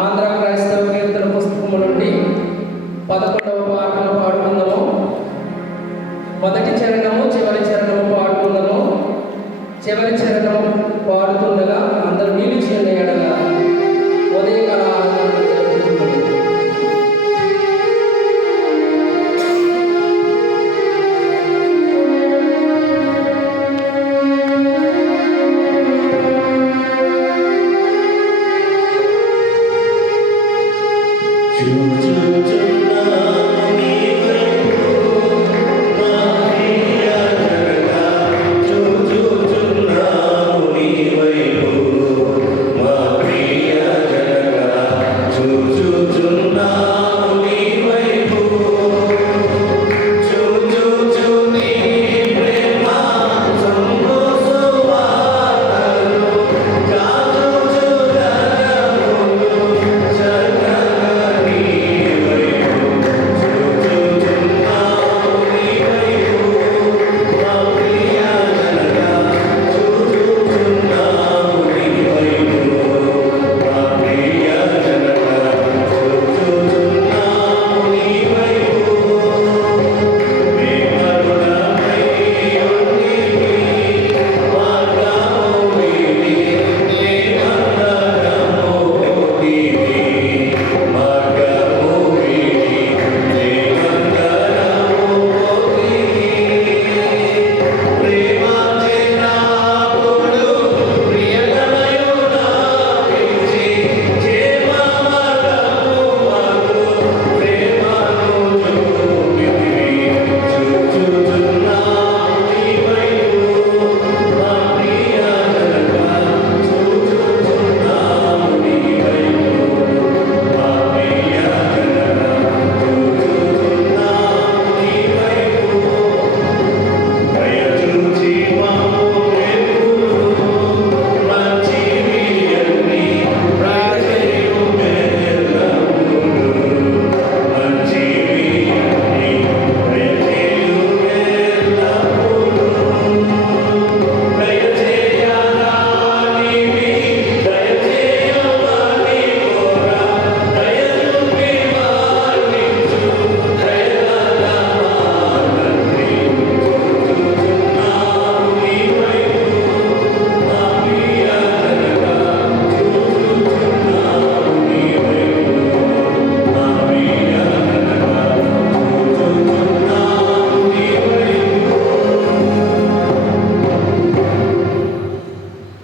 ఆంధ్ర క్రైస్తవ కీర్తన పుస్తకము నుండి 11వ పాటను పాడుకుందాము. మొదటి చరణము చివరి చరణము పాడుకుందాము. చివరి చరణము పాడుతుండగా అందరూ నిలిచి ఉండగా ఉదయకాల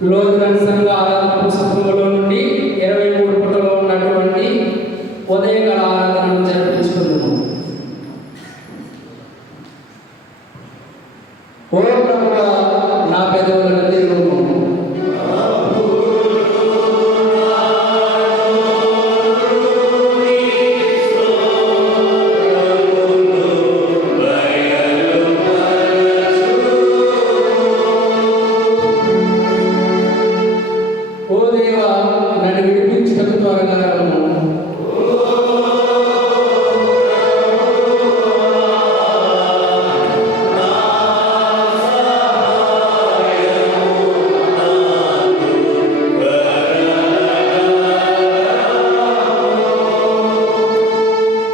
లోతురన్ సంఘ ఆరాధన పుస్తకంలో నుండి 23 పుటలో ఉన్నటువంటి ఉదయకాల ఆరాధనను జరిపించుకుందాము. ఓ ప్రభువా నా పెదవులను తిరుగుము. ఓ దేవా నన్ను విడిపించుటకు త్వరగా రమ్ము.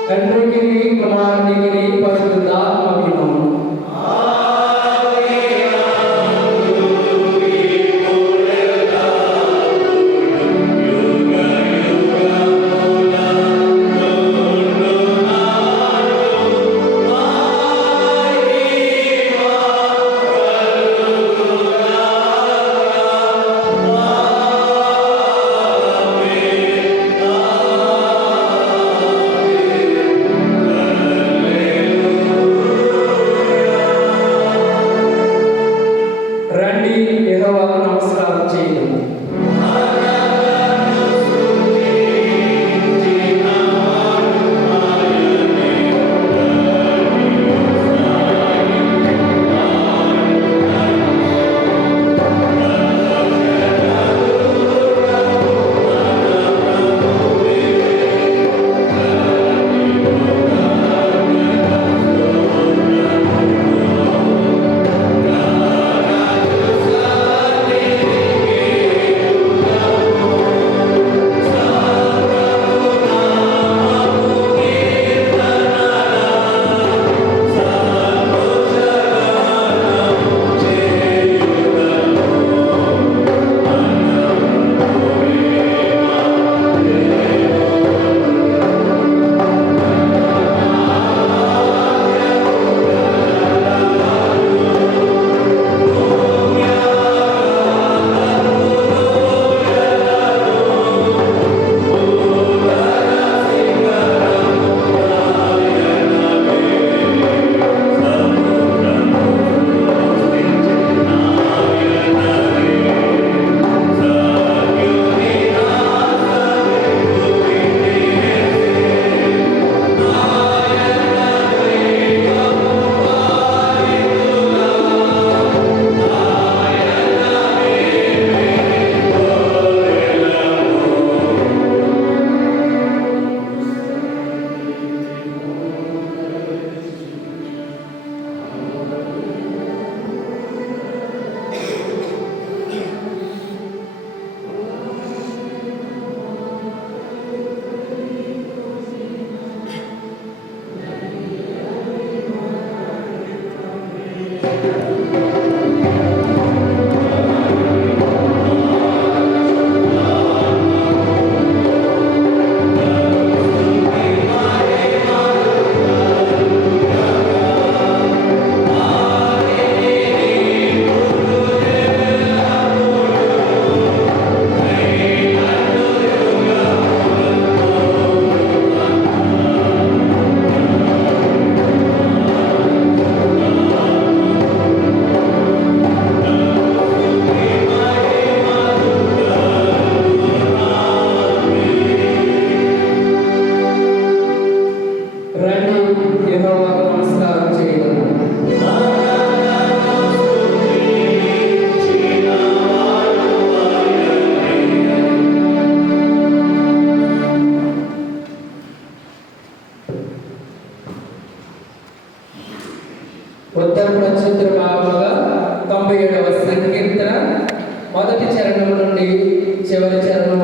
తండ్రికి కుమారునికి పరిశుద్ధాత్మకి Amen.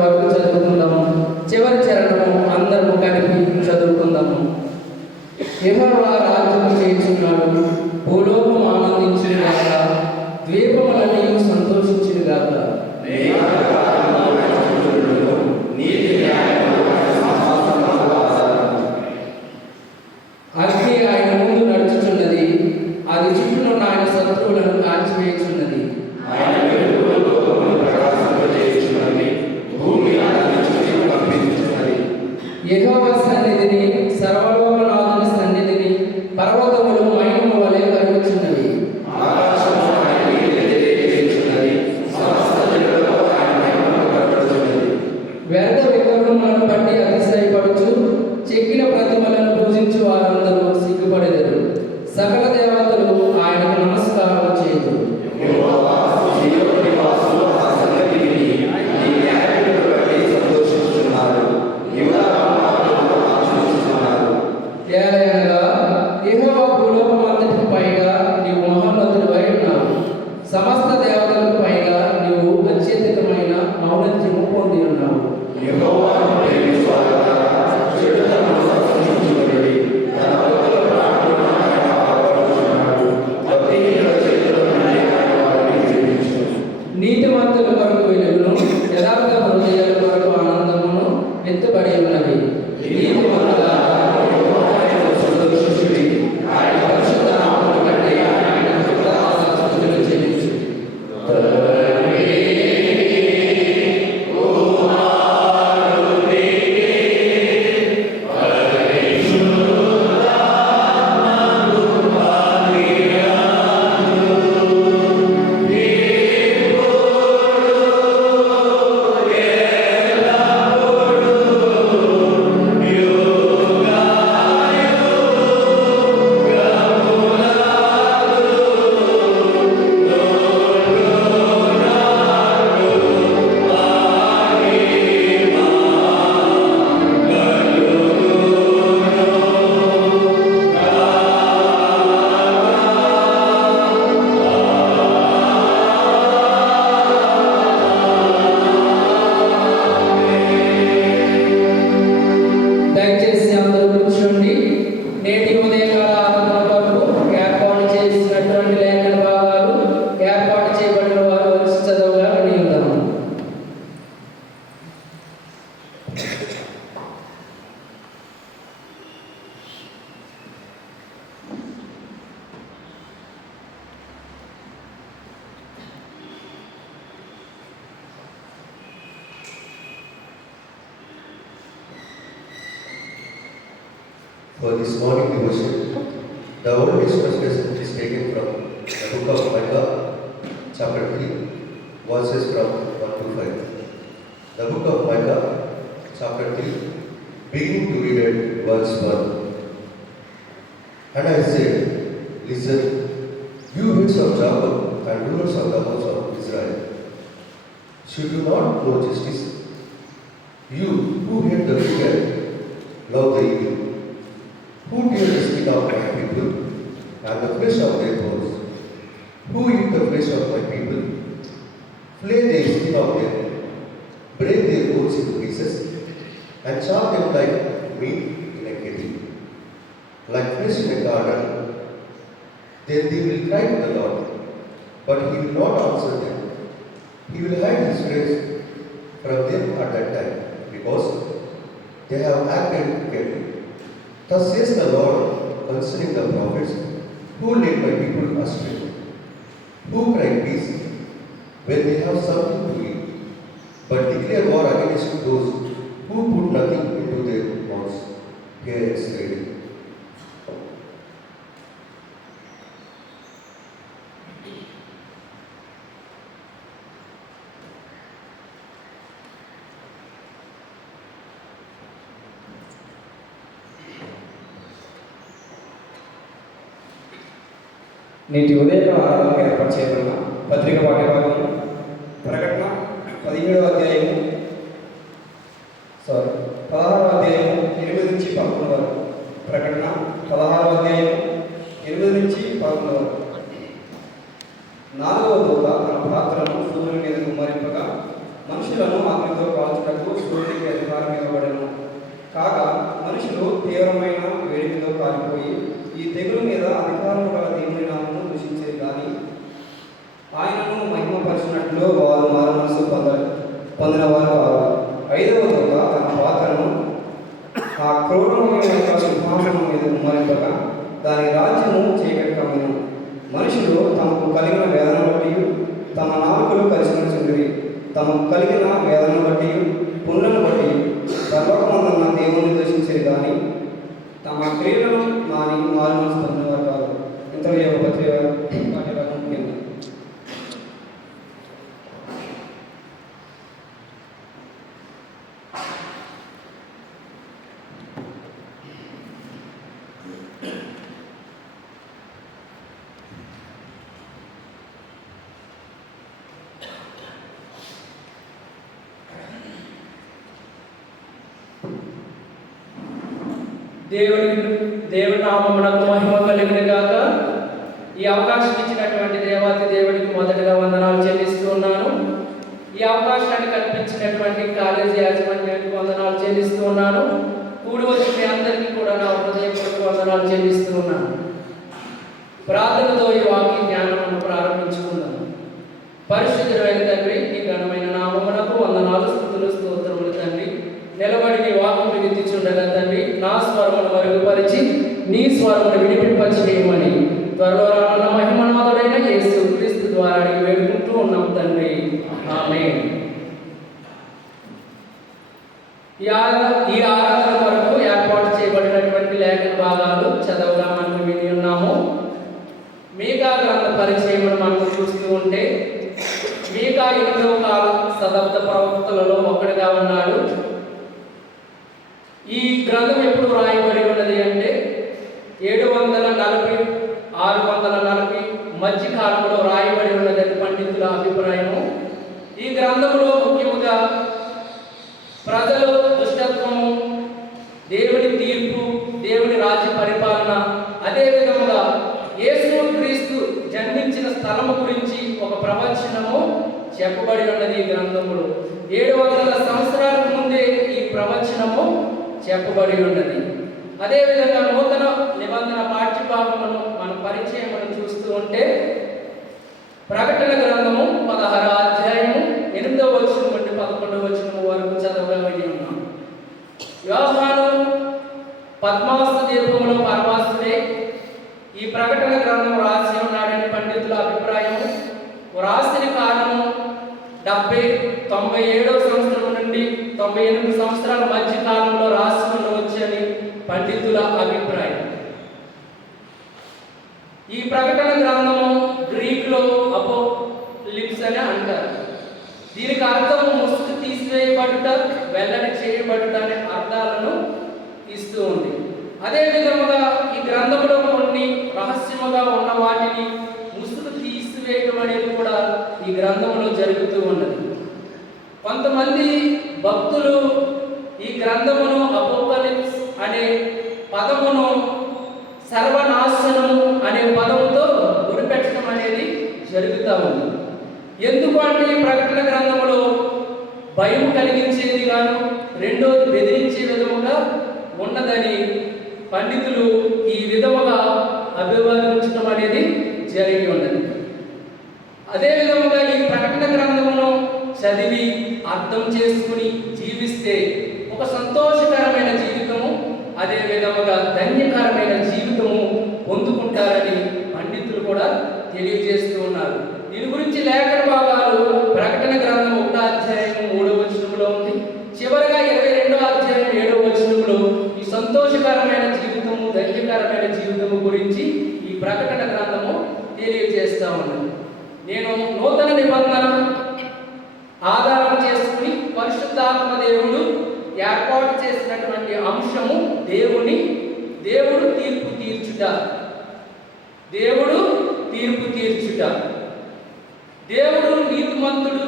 వరకు చదువుకుందాము. చివరి చరణము అందరము కలిపి చదువుకుందాము. యెహోవా రాజ్యము చేయుచున్నాడు, భూలోకం ఆనందించునుగాక, ద్వీపములన్నీ సంతోషించునుగాక. అగ్ని ఆయన ముందు నడుచుచున్నది, అది చుట్టూనున్న ఆయన శత్రువులను కాల్చివేయుచున్నది. యెహోవా సన్నిధిని, సర్వలోకనాథుని సన్నిధిని పర్వతములు మైనము వలె కరుగుచున్నవి. వ్యర్థ విగ్రహములను బట్టి అతిశయపడుచు చెక్కిన ప్రతిమలను పూజించు వారందరూ సిగ్గుపడెదరు. సకల దేవతలు ఆయనకు నమస్కారం చేయుదురు. ఏలయనగా యెహోవా భూలోకమంతటికి పైగా నీవు మహోన్నతుడివై ఉన్నావు. సమస్త దేవతలకు పైగా నీవు అత్యధికమైన ఔన్నత్యము పొంది ఉన్నావు. నీతిమంతుల కొరకు వెలుగును, యథార్థ హృదయాల కొరకు ఆనందమును ఎత్తుబడి ఉన్నవి. నీతిమంతుల ఆయన పరిశుద్ధ నామమును బట్టి ఆయన కృతజ్ఞతాస్తుతులు చెల్లించు. దయచేసి అందరూ కూర్చోండి. నేటి ఉదయకాల ఆరాధన కొరకు ఏర్పాటు చేసినటువంటి లేఖన భాగాలు ఏర్పాటు చేయబడిన వారు వచ్చి చదువుగా విని ఉందాము. For this morning devotion, the Old Testament lesson is taken from the book of Micah, chapter 3, verses from 1 to 5. The book of Micah, chapter 3, beginning to read at verse 1. And I said, listen, you heads of Jacob and rulers of the house of Israel. Should you not know justice? You who hate the wicked, love the evil. Who tear the skin of my people and the flesh of their bones? Who eat the flesh of my people, flay their skin of them, break their bones into pieces, and chop them like meat in a kettle, like flesh in a garden? Then they will cry to the Lord, but He will not answer them. He will hide His face from them at that time, because they have acted wickedly. Thus says the Lord concerning the prophets who led my people astray, who cry peace when they have something to eat, but declare war against those who put nothing into their mouths. Here is reading. నేటి ఉదయం ఆరాధనకు ఏర్పాటు చేయబడిన పత్రిక పాఠ్యభాగం ప్రకటన 16వ అధ్యాయము 16వ అధ్యాయము 8 నుంచి 11 వరకు. ప్రకటన 16వ అధ్యాయము 8 నుంచి 11 వరకు. 4వ దూత తన పాత్రను సూర్యుని మీద కుమ్మరింపగా మనుషులను అగ్నితో కాల్చుటకు కాలిపోయి ఈ తెగులు మీద అధికారము గల దేవుని నామమును దూషించేది కానీ ఆయనను మహిమపరిచినట్లు వారు మారు మనసు పొందిన వారు కాదు. 5వ దూత తన పాత్రను ఆ క్రూరమైన యొక్క సింహాసనం మీద కుమ్మరింపగా దాని రాజ్యము చీకటికమ్మెను. మనుషులు తమకు కలిగిన వేదన బట్టి తమ నాలుకలు కలిసినచుండిరి. తమకు కలిగిన వేదన బట్టి పుణ్యను బట్టి పర్వకమందున్న దేవుని దూషించేది కానీ తమ క్రియలను మాని మారు మనసు పొందినవారు కాదు. ఇంతలో యోగపత్రిక పాఠ్యభాగం ముఖ్యంగా దేవుని నామమునకు మహిమ కలుగును గాక. ఈ అవకాశం ఇచ్చినటువంటి దేవాతి దేవుడికి మొదటగా వందనాలు చెల్లిస్తున్నాను. ఈ అవకాశాన్ని కల్పించినటువంటి కాలేజీ యాజమాన్యానికి వందనాలు చెల్లిస్తున్నాను. కూడి వచ్చి మీ అందరికీ కూడా నా హృదయపూర్వక వందనాలు చెల్లిస్తున్నాను. ప్రార్థనతో ఈ వాక్య జ్ఞానమును ప్రారంభించుకుందాం. పరిశుద్ధుడైన తండ్రి, నీ ఘనమైన నామమునకు వందనాలు, స్తుతులు, స్తోత్రములు తండ్రి. నిలబడి నీ వాక్యం వినిపించుండగా తండ్రి, నా స్వరమును మరుగుపరిచి నీ స్వరమును వినిపింపచేయమని త్వరలో రానున్న మహిమనాథుడైన యేసు క్రీస్తు ద్వారా అడిగి వేడుకుంటూ ఉన్నాం తండ్రి. ఆమేన్. ఈ ఆరాధన వరకు ఏర్పాటు చేయబడినటువంటి లేఖన భాగాలు చదవగా మనం విని ఉన్నాము. మీకా గ్రంథ పరిచయం మనం చూస్తూ ఉంటే మీకా 8వ కాల శతాబ్ద ప్రవక్తలలో ఒకటిగా ఉన్నాడు. ఈ గ్రంథం ఎప్పుడు రాయబడి ఉన్నది అంటే 740 640 మధ్య కాలంలో రాయబడి ఉన్నదని పండితుల అభిప్రాయము. ఈ గ్రంథంలో ముఖ్యముగా ప్రజలు దుష్టత్వము, దేవుని తీర్పు, దేవుని రాజ్య పరిపాలన, అదే విధముగా యేసు క్రీస్తు జన్మించిన స్థలము గురించి ఒక ప్రవచనము చెప్పబడి ఉన్నది. ఈ గ్రంథములో 700 సంవత్సరాలకు ముందే ఈ ప్రవచనము చెప్పబడి ఉన్నది. అదేవిధంగా నూతన నిబంధన పాఠ్యభాగమును మన పరిచయం చూస్తూ ఉంటే ప్రకటన గ్రంథము 16వ అధ్యాయము 8వ వచనం నుండి 11వ వచనం వరకు చదవగా విని ఉన్నాం. యోహాను పద్మాస దీపంలో పరమాసుడే ఈ ప్రకటన గ్రంథం రాసి ఉన్నాడని పండితుల అభిప్రాయము. రాసిన కాలము 97వ సంవత్సరం నుండి 98 సంవత్సరాల మధ్య కాలంలో రాసి ఉండవచ్చని పండితుల అభిప్రాయం. ఈ ప్రకటన గ్రంథము గ్రీకులో అపోలిప్స్ అని అంటారు. దీనికి అర్థం ముసుగు తీసివేయబడుట, వెల్లడి చేయబడుట అనే అర్థాలను ఇస్తూ ఉంది. అదే విధముగా ఈ గ్రంథంలో కొన్ని రహస్యముగా ఉన్న వాటిని ముసుగు తీసివేయడం అనేది కూడా ఈ గ్రంథంలో జరుగుతూ ఉన్నది. కొంతమంది భక్తులు ఈ గ్రంథమును అపోకలిప్స్ అనే పదమును సర్వనాశనము అనే పదముతో గురిపెట్టడం అనేది జరుగుతూ ఉంది. ఎందుకు అంటే ఈ ప్రకటన గ్రంథములో భయం కలిగించేది గాను, రెండోది బెదిరించే విధముగా ఉన్నదని పండితులు ఈ విధముగా అభివర్ణించడం అనేది జరిగి ఉన్నది. అదే విధముగా ఈ ప్రకటన గ్రంథమును చదివి అర్థం చేసుకుని జీవిస్తే ఒక సంతోషకరమైన జీవితము, అదే విధముగా ధన్యకరమైన జీవితము పొందుకుంటారని పండితులు కూడా తెలియజేస్తూ ఉన్నారు. దీని గురించి లేఖన భాగాలు ప్రకటన గ్రంథం 1వ అధ్యాయం 3వ వచనంలో ఉంది. చివరిగా 22వ అధ్యాయం 7వ వచనంలో ఈ సంతోషకరమైన జీవితము, ధన్యకరమైన జీవితము గురించి ఈ ప్రకటన గ్రంథము తెలియజేస్తా ఉన్నది. నేను నూతన నిబంధన ఆధారం చేసుకుని పరిశుద్ధాత్మ దేవుడు ఏర్పాటు చేసినటువంటి అంశము దేవుడు తీర్పు తీర్చుట. దేవుడు తీర్పు తీర్చుట. దేవుడు నీతిమంతుడు,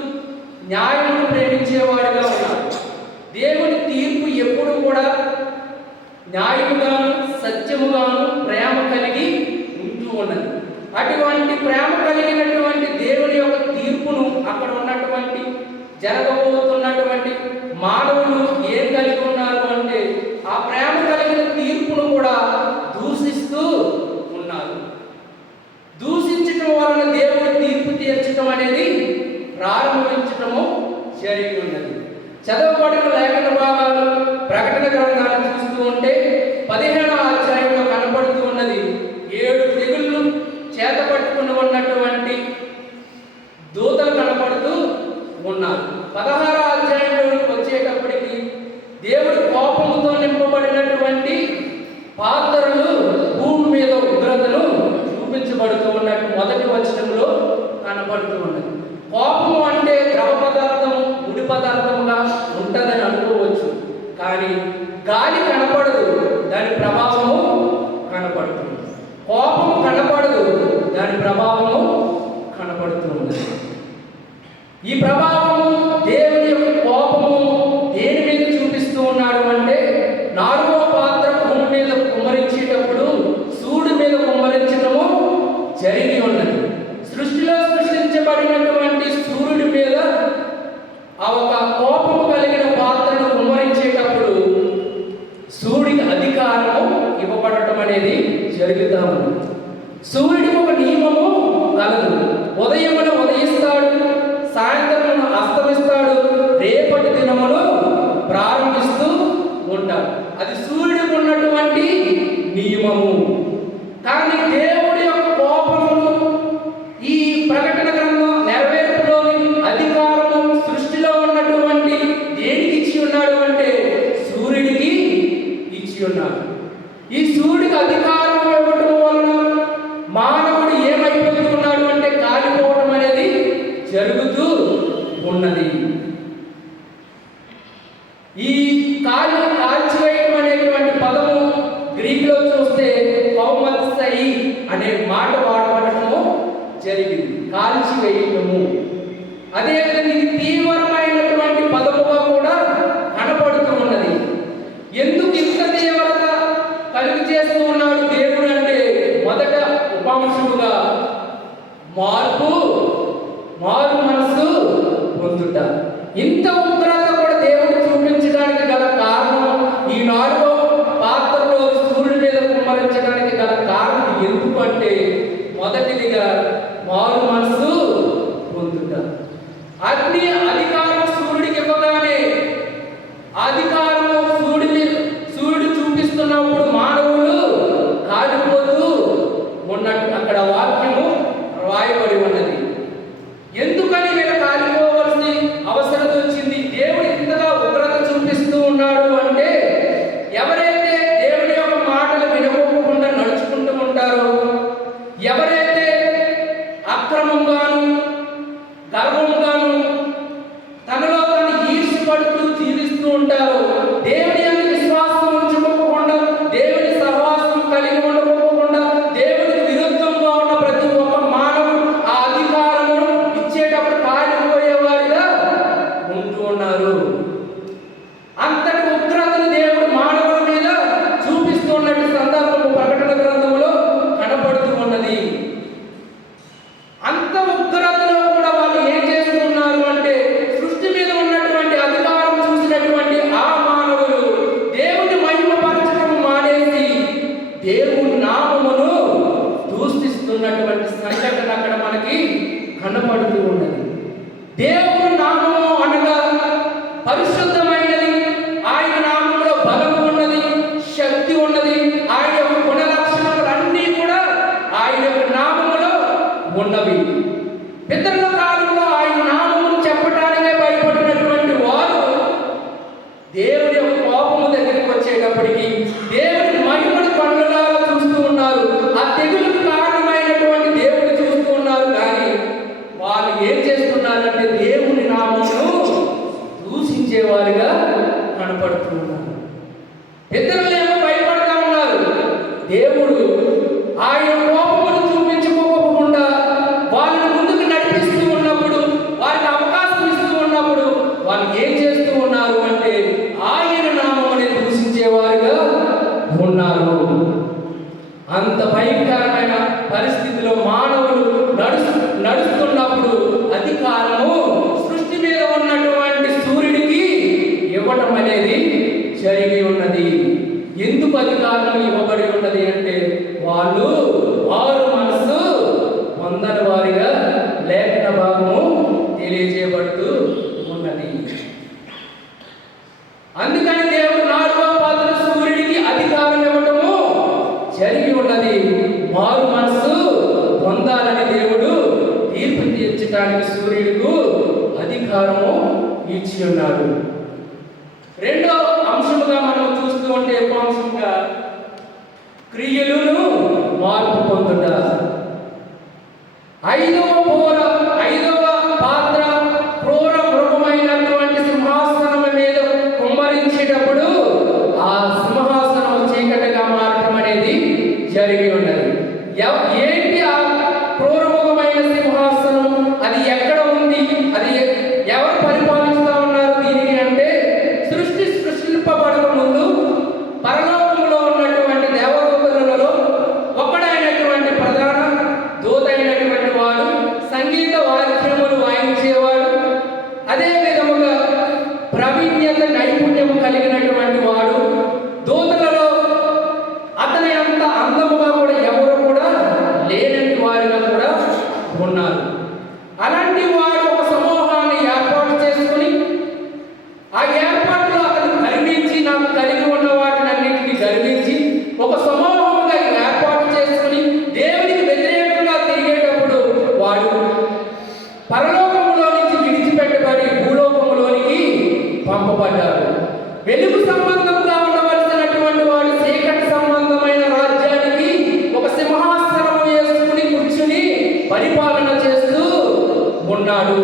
న్యాయమును ప్రేమించేవాడుగా ఉన్నాడు. దేవుని తీర్పు ఎప్పుడు కూడా న్యాయముగాను, సత్యముగాను, ప్రేమ కలిగి ఉంటూ ఉన్నది. అటువంటి ప్రేమ కలిగినటువంటి దేవుని యొక్క తీర్పును అక్కడ ఉన్నటువంటి జరగబోతున్నటువంటి మానవులు ఏం కలిగి ఉన్నారు అంటే ఆ ప్రేమ కలిగిన తీర్పును కూడా కోపంతో నింపబడినటువంటి పాత్రలు భూమి మీద ఉగ్రతను చూపించబడుతూ ఉన్నట్టు మొదటి వచనంలో కనబడుతూ ఉన్నది. కోపము అంటే ద్రవ పదార్థం, ముడి పదార్థముగా ఉంటుందని అనుకోవచ్చు, కానీ గాలి కనపడదు, దాని ప్రభావము కనపడుతుంది. కోపము కనపడదు, దాని ప్రభావము కనపడుతుంది. ఈ ప్రభావము దేవుని యొక్క కోపము దేని మీద చూపిస్తూ ఉన్నాడు అంటే, 4వ పాత్ర భూమి మీద కుమ్మరించేటప్పుడు సూర్యుడి మీద కుమ్మరించడము జరిగి ఉన్నది. సృష్టిలో సృష్టించబడినటువంటి సూర్యుడి మీద ఆ ఒక కోపము కలిగిన పాత్రను కుమ్మరించేటప్పుడు సూర్యుడికి అధికారము ఇవ్వబడటం అనేది జరుగుతూ ఉంది. సూర్యుడికి ఒక నియమము కలదు. ఉదయమున ఉదయిస్తాడు, సాయంత్రమున అస్తమిస్తాడు, రేపటి దినమును ప్రారంభిస్తూ ఉంటాడు. అది సూర్యుడికి ఉన్నటువంటి నియమము. కానీ దేవుడి యొక్క కోపమును ఈ ప్రకటన గ్రంథం నెరవేర్పులోని అధికారము సృష్టిలో ఉన్నటువంటి దేనికి ఇచ్చి ఉన్నాడు అంటే సూర్యుడికి ఇచ్చి ఉన్నాడు. ఈ సూర్యుడికి అధికారం ఇవ్వటం వలన మానవుడు ఏమైపోతున్నాడు అంటే కాలిపోవడం అనేది జరుగుతూ ఉన్నది. ఈ కాల్చివేయడం అనేటువంటి పదము గ్రీకులో చూస్తే కౌమత్సై అనే మాట వాడబడటము జరిగింది, కాల్చివేయటము. అదేవిధంగా ఇది తీవ్రమైనటువంటి పదముగా కూడా కనపడుతూ ఉన్నది. ఎందుకు ఇంత తీవ్రత కలుగు చేస్తూ ఉన్నాడు దేవుడు అంటే, మొదట ఉపాంశముగా మారు మనసు పొందుట. ఇంత ఉగ్రత కూడా దేవుడు చూపించడానికి గల కారణం, ఈ 4వ పాత్రలో సూర్యుడి మీద కుమ్మరించడానికి గల కారణం ఎందుకు అంటే, మొదటిదిగా మారు మనసు పొందుట. అగ్ని అధికారం సూర్యుడికి ఇవ్వగానే అధికారము సూర్యుడు చూపిస్తున్నప్పుడు మానవులు కాలిపోతూ ఉన్నట్టు అక్కడ వాక్యము రాయబడి ఉన్నది. ఎందుకని వీళ్ళు కాలిపోవలసిన అవసరం వచ్చింది? దేవుడు ఇంతగా ఉగ్రత చూపిస్తూ ఉన్నాడు అంటే, ఎవరైతే దేవుడి యొక్క మాటలు వినకోకుండా నడుచుకుంటూ ఉంటారో, ఎవరైతే అక్రమంగాను గర్వంగాను తనలో తను ఈర్ష్యపడుతూ జీవిస్తూ ఉంటారో, దేవుని యందు విశ్వాసం ఉంచుకోకుండా, దేవుని సహవాసం కలిగి ఉండకపోకుండా, దేవునికి విరుద్ధంగా ఉన్న ప్రతి ఒక్క మానవుడు ఆ అధికారమును ఇచ్చేటప్పుడు కాలిపోయేవారిగా ఉంటూ ఉన్నారు. అంతటి ఉగ్రతను దేవుడు మానవుల మీద చూపిస్తున్నట్టు సందర్భము ప్రకటన గ్రంథంలో కనపడుతూ ఉన్నది. అంత ఉగ్రతలో కూడా వాళ్ళు ఏం చేస్తూ ఉన్నారు అంటే, సృష్టి మీద ఉన్నటువంటి అధికారం చూసినటువంటి ఆ మానవులు దేవుని మహిమపరచడం మానేసి దేవుని నామమును దూషిస్తున్నటువంటి సంఘటన అక్కడ మనకి కనపడుతూ ఉన్నది. దేవుని నామము అనగా పరిశుద్ధమైనది, ఆయన నామములో బలము ఉన్నది, శక్తి ఉన్నది, ఆయన యొక్క గుణ లక్షణాలన్నీ కూడా ఆయన యొక్క నామములో ఉన్నవి. పితరుల కాలంలో ఆయన నామమును చెప్పడానికే భయపడినటువంటి వారు దేవుని యొక్క కోపము దగ్గరికి వచ్చేటప్పటికి దేవుని మహిమను కన్నులారా చూస్తూ ఉన్నారు. ఆ తెగులకు కారణమైనటువంటి దేవుని చూస్తూ ఉన్నారు. కానీ వాళ్ళు ఏం చేస్తున్నారంటే దేవుని నామమును దూషించేవారిగా కనపడుతూ ఉన్నారు. ఇతరులేమో భయపడతా ఉన్నారు. దేవుడు ఆయన కోపమును చూపించుకోకుండా వాళ్ళని ముందుకు నడిపిస్తూ ఉన్నప్పుడు, వారికి అవకాశం ఇస్తూ ఉన్నప్పుడు వాళ్ళు ఏం చేస్తూ ఉన్నారు అంటే ఆయన నామముని దూషించేవారుగా ఉన్నారు. అంత భయంకరమైన పరిస్థితిలో మానవులు నడుస్తున్నప్పుడు అధికారము సృష్టి మీద ఉన్నటువంటి సూర్యుడికి ఇవ్వటం అనేది జరిగి ఉన్నది. ఎందుకు అధికారం ఇవ్వబడి ఉన్నది అంటే, వాళ్ళు వారు మనసు పొందని వారిగా లేఖన భాగము తెలియజేయబడుతూ ఉన్నది. అందుకని దేవుడు 4వ పాత్ర సూర్యుడికి అధికారం ఇవ్వటము జరిగి ఉన్నది. మారు మనసు పొందాలని దేవుడు తీర్పు తీర్చడానికి సూర్యుడికి అధికారము ఇచ్చి ఉన్నాడు. రెండో అంశముగా మనం చూస్తూ ఉంటే పాంసంగా క్రియలను మార్పు పొందుట. ఐదవ పాత్ర క్రూర మృగమైనటువంటి సింహాసనం మీద కుమ్మరించేటప్పుడు ఆ సింహాసనం చీకటిగా మారటం అనేది జరిగి ఉన్నది. ఏంటి ఆ క్రూర మృగమైన సింహాసనం? అది ఎక్కడ ఉంది? అది ఎవరు పరిపాలిస్తూ ఉన్నారు దీనికి అంటే, సృష్టింపబడక ముందు పరలోకంలో ఉన్నటువంటి దేవదూతలలో ఒకడైనటువంటి ప్రధాన దూత అయినటువంటి వాడు సంగీత వాద్యములు వాయించేవాడు. అదే విధముగా ప్రావీణ్యత నైపుణ్యం కలిగినటువంటి వాడు. దూతలలో అతని అంత అందముగా కూడా ఎవరు కూడా లేనటి వారిగా కూడా ఉన్నారు. అలాంటి వాడు ఒక సమూహాన్ని ఏర్పాటు చేసుకుని ఆ ఏర్పాటులో అతను గర్వించి, నాకు కలిగి ఉన్న వాటినన్నింటినీ గర్వించి ఒక సమూహంగా ఏర్పాటు చేసుకుని దేవునికి వ్యతిరేకంగా తిరిగేటప్పుడు వాడు పరలోకంలో నుంచి విడిచిపెట్టబడి భూలోకంలోనికి పంపబడ్డాడు. వెలుగు సంబంధంగా ఉండవలసినటువంటి వాడు చీకటి సంబంధమైన రాజ్యానికి ఒక సింహాసనం వేసుకుని కూర్చుని పరిపాలన చేస్తూ ఉన్నాడు.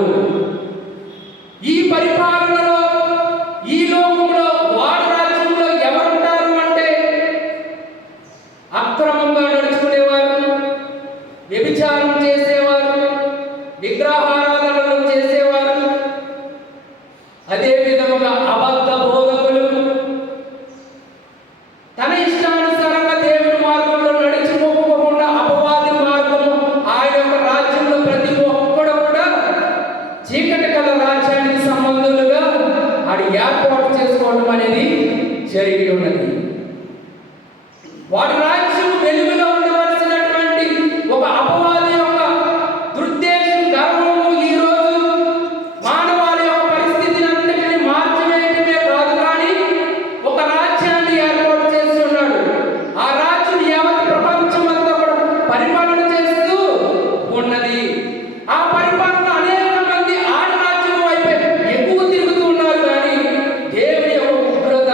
ఈ పరిపాలనలో, ఈ లోకంలో, వాడి రాజ్యంలో ఎవరుంటారు అంటే అక్రమంగా నడుచుకునేవారు, వ్యభిచారం చేసేవారు, విగ్రహారాధనలు చేసేవారు, అదే విధముగా అబద్ధ బోధకులు, తన ఇష్టానుసారంగా దేవుని మార్గంలో నడుచుకోకుండా అపవాది మార్గము ఆయన యొక్క రాజ్యంలో ప్రతి ఒక్కడు కూడా చీకటి కల రాజ్యానికి సంబంధులుగా ఆడు ఏర్పాటు చేసుకోవడం అనేది జరిగి ఉన్నది. వాడి రాజ్యం వెలుగులో ఉండవలసినటువంటి ఒక అపవాది యొక్క దుర్దేశం, గర్వము ఈ రోజు మానవాళి యొక్క పరిస్థితిని అంతటిని మార్చివేయటమే కాదు, కానీ ఒక రాజ్యాన్ని ఏర్పాటు చేసి ఉన్నాడు. ఆ రాజ్యం యావత్ ప్రపంచం అంతా కూడా పరిపాలన చేస్తూ ఉన్నది. ఆ పరిపాలన అనేక మంది ఆడి రాజ్యం వైపే ఎక్కువ తిరుగుతూ ఉన్నారు, కానీ దేవుని యొక్క ఉగ్రత,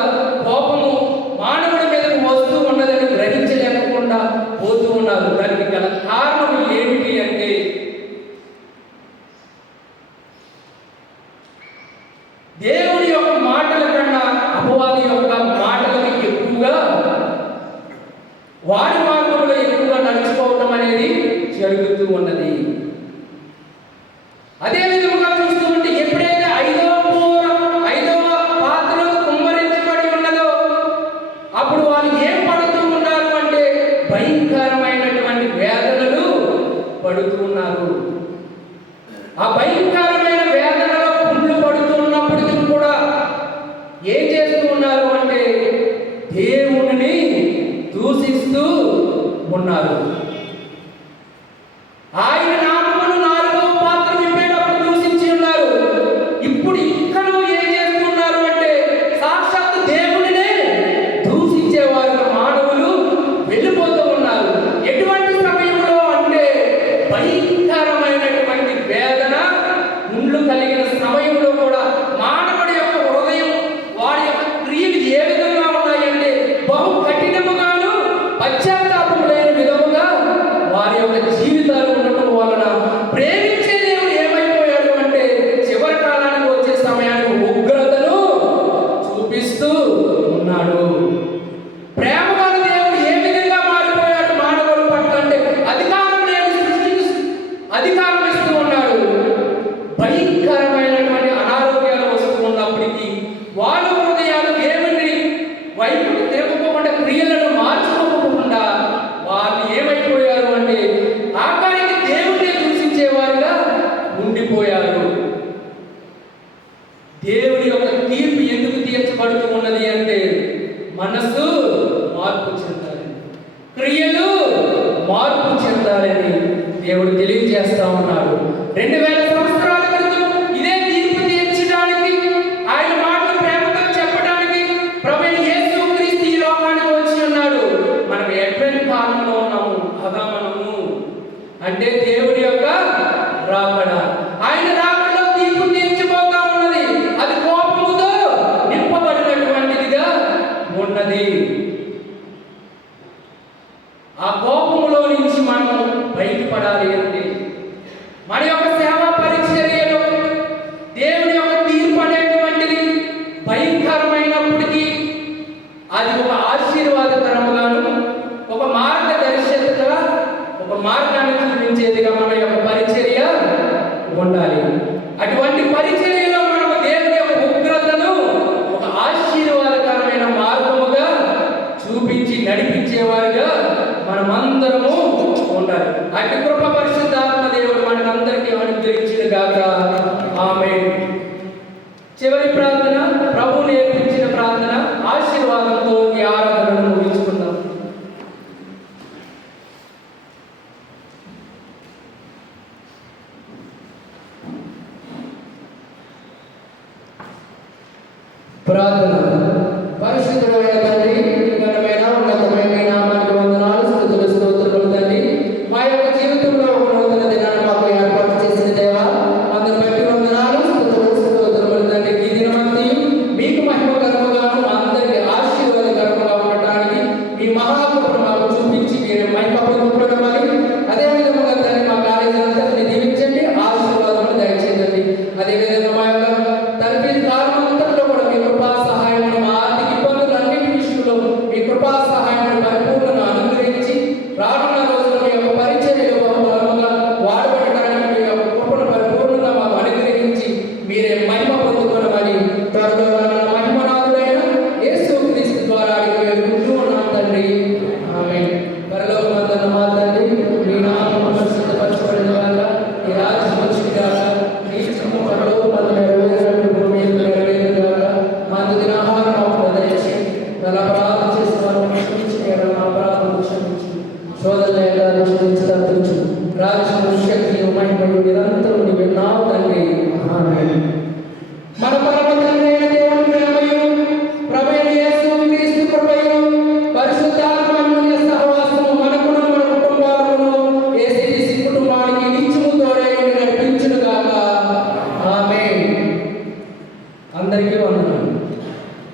కోపము మానవుడి మీదకు వస్తూ ఉన్నదని గ్రహించలేకుండా పోతూ ఉన్నారు. దానికి గల కారణం ఏమిటి అంటే, దేవుని యొక్క మాటల కన్నా అపవాది యొక్క మాటలకు ఎక్కువగా, వారి మార్గంలో ఎక్కువగా నడుచుకోవటం అనేది జరుగుతూ ఉన్నది. అదే విధంగా చూస్తూ ఉంటే ఎప్పుడైతే ఐదవ పాత్రలో కుమ్మరించబడి ఉన్నదో అప్పుడు వాళ్ళు ఏం పడుతూ ఉన్నారు అంటే భయంకరమైనటువంటి వేదనలు పడుతూ ఉన్నారు. ఆ భయంకరమైన వేదనలో పుండ్లు పడుతూ ఉన్నప్పటికీ కూడా ఏం చేస్తూ ఉన్నారు అంటే దేవుడిని దూషిస్తూ ఉన్నారు. ఆయన నామమును 4వ పాత్ర విప్పేటప్పుడు దూషించి ఉన్నారు. ఇప్పుడు ఇక్కడ ఏం చేస్తున్నారు అంటే సాక్షాత్తు దేవుడినే దూషించేవారు మానవులు వెళ్ళిపోతూ ఉన్నారు. ఎటువంటి సమయంలో అంటే భయంకరమైనటువంటి వేదన, ముండ్లు కలిగిన సమయంలో కూడా మానవుడి యొక్క హృదయం, వాడి యొక్క క్రియలు ఏ విధంగా ఉన్నాయంటే బహు కఠినముగాను పశ్చాత్తాపం లేని విధముగా వారి యొక్క జీవితాలు ఉండటం వలన ప్రేమించే దేవుడు ఏమైపోయాడు అంటే చివరి కాలానికి వచ్చే సమయానికి ఉగ్రతను చూపిస్తూ ఉన్నాడు. ప్రేమ గల దేవుడు ఏ విధంగా మారిపోయాడు మానవుల పట్ల అంటే అధికారం లేని సృష్టికి అధికారం ఇస్తూ ఉన్నాడు. భయంకరమైనటువంటి అనారోగ్యాలు వస్తూ ఉన్నప్పటికీ వాళ్ళ హృదయాలు దేవుని వైపుకు తిరగకుండా, క్రియలను మార్చుకోకుండా వాళ్ళు ఏమైపోయారు అంటే ఆఖరికి దేవుడిని దూషించేవారుగా ఉండిపోయారు. దేవుడి యొక్క తీర్పు ఎందుకు తీర్చబడుతూ ఉన్నది అంటే మనసు మార్పు చెందాలి, క్రియలు మార్పు చెందాలని దేవుడు తెలియజేస్తా ఉన్నాడు. 2000 సంవత్సరాల క్రితం ఇదే తీర్పు తీర్చడానికి, ఆయన మాటలు ప్రేమతో చెప్పడానికి ప్రభువైన యేసుక్రీస్తు ఈ లోకానికి వచ్చి ఉన్నాడు. మనం ఎటువంటి కాలంలో ఉన్నాము? అగమనము అంటే దేవుడి యొక్క రాకడ. ఆయన రాకడలో తీర్పు తీర్చబోతా ఉన్నది. అది కోపముతో నింపబడినటువంటిదిగా ఉన్నది. ఉన్నది. ఆ కోపములో నుంచి మనం బయటపడాలి అంటే మన యొక్క సేవా పరిచర్యలో దేవుని యొక్క తీర్పు అనేటువంటిది భయంకరమైనప్పటికీ అది ఒక ఆశీర్వాదకరముగాను, ఒక మార్గదర్శకగా, ఒక మార్గాన్ని చూపించేదిగా మన యొక్క పరిచర్య ఉండాలి. అటువంటి పరిచర్యలో మనము దేవుని యొక్క ఉగ్రతను ఒక ఆశీర్వాదకరమైన మార్గముగా చూపించి నడిపించేవారుగా మనమందరము ఉండాలి. అటు కృప పరిశుద్ధాత్మ దేవుడు మనకందరికీ అనుగ్రహించిన గాక. ఆమేన్. చివరి ప్రార్థన, ప్రభు నేర్పించిన ప్రార్థన ఆశీర్వాదంతో ఈ ఆరాధనను ముగించుకుందాం. ప్రార్థన. పరిశుద్ధమైన తండ్రి, ఘనమైన ఉన్నతమైన నామానికి వందనాలు, స్తుతులు, స్తోత్రములు తండ్రి. మా యొక్క జీవితంలో ఒక నూతన దినాన్ని మాకు ఏర్పాటు చేసిన దేవా, అందరి బట్టి వందనాలు, స్తుతులు, స్తోత్రములు తండ్రి. ఈ దినమంతి మీకు మహిమకరముగాను, మా అందరికీ ఆశీర్వాదకరముగా ఉండటానికి మీ మహాకృపను మాకు చూపించి మీరు మహిమ పొందుకోవడమని, అదే విధముగా తండ్రి మా కార్యక్రమాన్ని దీవించండి, ఆశీర్వాదములు దయచేయండి. అదేవిధంగా మా యొక్క తరబిది కాలం అంతట్లో కూడా మీ కృపా సహాయమును, మా ఆర్థిక ఇబ్బందులన్నిటి విషయంలో మీ కృపా సహాయమును పరిపూర్ణంగా అనుగ్రహించి రానున్న రోజుల్లో మీ యొక్క పరిచర్యలో బలముగా వాడబడటానికి మీ యొక్క కృపను పరిపూర్ణంగా మాకు అనుగ్రహించి మీరే మహిమ పొందుకోవడమని త్వరలో రానున్న మహిమనాథుడైన యేసుక్రీస్తు ద్వారా అడిగి వేడుకుంటూ ఉన్నాం తండ్రి. ఆమేన్. పరలోకమందున్న మా తండ్రి, మీ నామము పరిశుద్ధపరచబడిన గాక, నీ రాజ్యం వచ్చును గాక, నీ చిత్తము పరలోకమందు నెరవేరినట్లు భూమి మీద నెరవేరును గాక. మా దిన ఆహారం మాకు దయచేయండి. మన అపరాధం చేసిన వారిని క్షమించిన యెడల మా అపరాధములు క్షమించు. శోధనలో దుష్టుల నుంచి తప్పించు. రాజ్యం